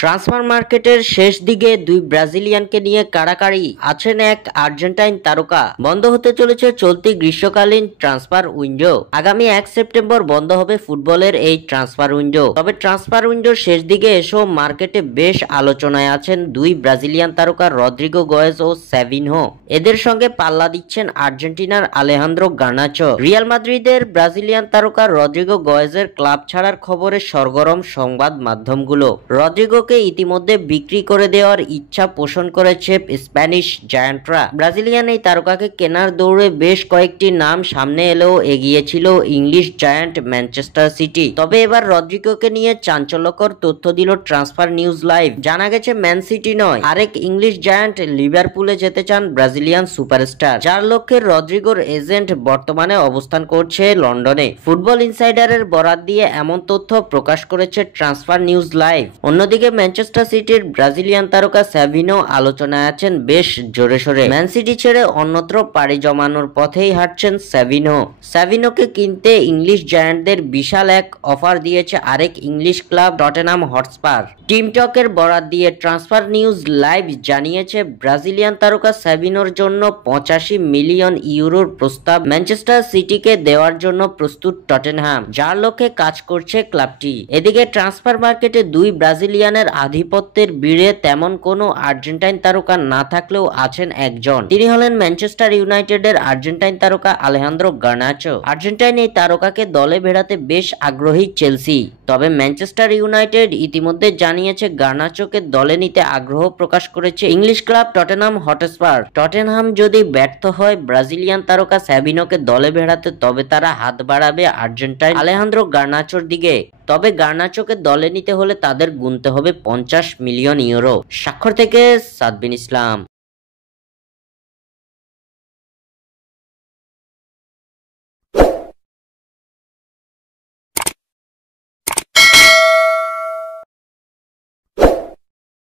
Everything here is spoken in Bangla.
ট্রান্সফার মার্কেটের শেষ দিকে দুই ব্রাজিলিয়ানকে নিয়ে কাড়াকাড়ি আছেন এক আর্জেন্টাইন তারকা। বন্ধ হতে চলেছে চলতি গ্রীষ্মকালীন ট্রান্সফার উইন্ডো। আগামী 1 সেপ্টেম্বর বন্ধ হবে ফুটবলের এই ট্রান্সফার উইন্ডো। তবে ট্রান্সফার উইন্ডোর শেষ দিকে এসেও মার্কেটে বেশ আলোচনায় আছেন দুই ব্রাজিলিয়ান তারকা রদ্রিগো গোয়েজ ও সাভিনহো। এদের সঙ্গে পাল্লা দিচ্ছেন আর্জেন্টিনার আলেহান্দ্রো গার্নাচো। রিয়াল মাদ্রিদের ব্রাজিলিয়ান তারকা রদ্রিগো গোয়েজের ক্লাব ছাড়ার খবরে সরগরম সংবাদ মাধ্যমগুলো। রদ্রিগো ইতিমধ্যে বিক্রি করে দেওয়ার ইচ্ছা পোষণ করেছে স্প্যানিশ জায়ান্টরা। ব্রাজিলিয়ান এই তারকাকে কেনার দৌড়ে বেশ কয়েকটি নাম সামনে এলেও এগিয়েছিল ইংলিশ জায়ান্ট ম্যানচেস্টার সিটি। তবে এবার রদ্রিগোকে নিয়ে চাঞ্চল্যকর তথ্য দিল ট্রান্সফার নিউজ লাইভ। জানা গেছে ম্যান সিটি নয়, আরেক ইংলিশ জায়ান্ট লিভারপুলে যেতে চান ব্রাজিলিয়ান সুপারস্টার, যার লক্ষ্যে রদ্রিগোর এজেন্ট বর্তমানে অবস্থান করছে লন্ডনে। ফুটবল ইনসাইডারের বরাত দিয়ে এমন তথ্য প্রকাশ করেছে ট্রান্সফার নিউজ লাইভ। অন্যদিকে ম্যানচেস্টার সিটির ব্রাজিলিয়ান তারকা সাভিনহো আলোচনায় আছেন বেশ জোরে সোরে। ম্যান সিটি ছেড়ে অন্যত্র পাড়ি জমানোর পথেই হাঁটছেন সাভিনহো। সাভিনহোকে কিনতে ইংলিশ জায়ান্টদের বিশাল এক অফার দিয়েছে আরেক English club Tottenham Hotspur. Team টকের বরাত দিয়ে ট্রান্সফার নিউজ লাইভ জানিয়েছে ব্রাজিলিয়ান তারকা সাভিনহোর জন্য 85 মিলিয়ন ইউরোর প্রস্তাব ম্যানচেস্টার সিটিকে দেওয়ার জন্য প্রস্তুত টটেনহাম, যার লক্ষ্যে কাজ করছে ক্লাবটি। এদিকে ট্রান্সফার মার্কেটে দুই ব্রাজিলিয়ানের আধিপত্যের ভিড়ে তেমন কোনো আর্জেন্টাইন তারকা না থাকলেও আছেন একজন। তিনি হলেন ম্যানচেস্টার ইউনাইটেডের আর্জেন্টাইন তারকা আলেহান্দ্রো গার্নাচো। আর্জেন্টাইন এই তারকাকে দলে ভেড়াতে বেশ আগ্রহী চেলসি। তবে ম্যানচেস্টার ইউনাইটেড ইতিমধ্যে জানিয়েছে গার্নাচোকে দলে নিতে আগ্রহ প্রকাশ করেছে English club Tottenham Hotspur. Tottenham যদি ব্যর্থ হয় ব্রাজিলিয়ান তারকা সাভিনহোকে দলে ভেড়াতে, তবে তারা হাত বাড়াবে আর্জেন্টাইন আলেহান্দ্রো গার্নাচোর দিকে। তবে গার্নাচোকে দলে নিতে হলে তাদের গুনতে হবে 50 মিলিয়ন ইউরো। স্বাক্ষর থেকে সাদবিন ইসলাম।